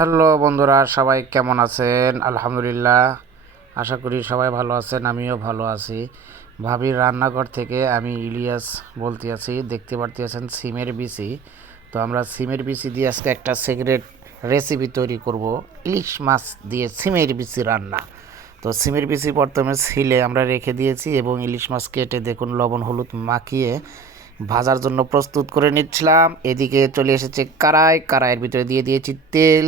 Hello বন্ধুরা, সবাই কেমন আছেন? আলহামদুলিল্লাহ, আশা করি সবাই ভালো আছেন। আমিও ভালো আছি। ভাবির রান্নাঘর থেকে আমি ইলিয়াস বলতে আছি। দেখতে পারতেছেন সিমের বিচি। তো আমরা সিমের বিচি দিয়ে আজকে একটা সিক্রেট রেসিপি তৈরি করব, ইলিশ মাছ দিয়ে সিমের বিচি রান্না। তো সিমের বিচি প্রথমে ছিলে আমরা রেখে দিয়েছি এবং ইলিশ মাছ কেটে দেখুন লবণ হলুদ মাখিয়ে ভাজার জন্য প্রস্তুত করে নিচ্ছিলাম। এদিকে চলে এসেছে কড়াইয়ের ভিতরে দিয়ে দিয়েছি তেল।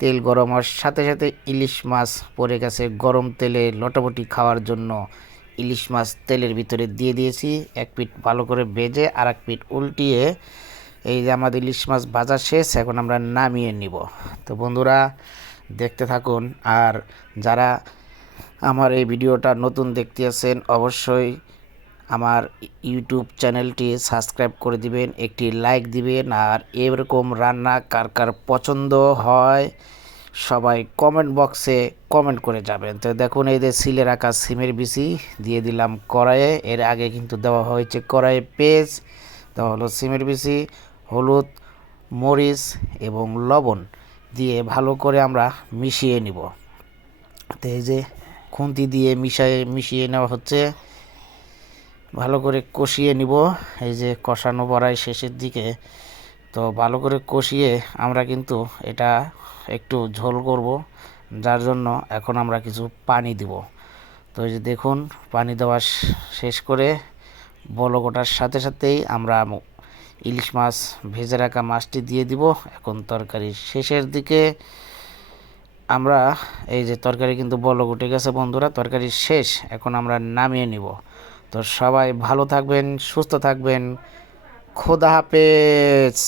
তেল গরম হওয়ার সাথে সাথে ইলিশ মাছ পড়ে গেছে গরম তেলে লটাপটি খাওয়ার জন্য। ইলিশ মাছ তেলের ভিতরে দিয়ে দিয়েছি। এক পিঠ ভালো করে ভেজে আর এক পিঠ উল্টিয়ে এই যে আমাদের ইলিশ মাছ ভাজা শেষ, এখন আমরা নামিয়ে নিব। তো বন্ধুরা দেখতে থাকুন। আর যারা আমার এই ভিডিওটা নতুন দেখতে আছেন অবশ্যই আমার ইউটিউব চ্যানেলটি সাবস্ক্রাইব করে দিবেন, একটি লাইক দিবেন। আর এরকম রান্না কার কার পছন্দ হয় সবাই কমেন্ট বক্সে কমেন্ট করে যাবেন। তো দেখুন এই যে সিলে রাখা সিমের বিচি দিয়ে দিলাম কড়াইয়ে। এর আগে কিন্তু দেওয়া হয়েছে কড়াইয়ে পেঁয়াজ, দেওয়া হলো সিমের বিচি, হলুদ, মরিচ এবং লবণ দিয়ে ভালো করে আমরা মিশিয়ে নিব। তো এই যে খুন্তি দিয়ে মিশিয়ে নেওয়া হচ্ছে, ভালো করে কষিয়ে নিব। এই যে কষানো প্রায় শেষের দিকে। তো ভালো করে কষিয়ে আমরা কিন্তু এটা একটু ঝোল করব, যার জন্য এখন আমরা কিছু পানি দিব। তো এই যে দেখুন পানি দেওয়া শেষ করে বলক ওঠার সাথে সাথেই আমরা ইলিশ মাছ ভেজে রাখা মাছটি দিয়ে দিব। এখন তরকারির শেষের দিকে আমরা এই যে তরকারি কিন্তু বলক উঠে গেছে বন্ধুরা, তরকারি শেষ, এখন আমরা নামিয়ে নিব। তো সবাই ভালো থাকবেন, সুস্থ থাকবেন। খোদা হাফেজ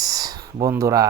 বন্ধুরা।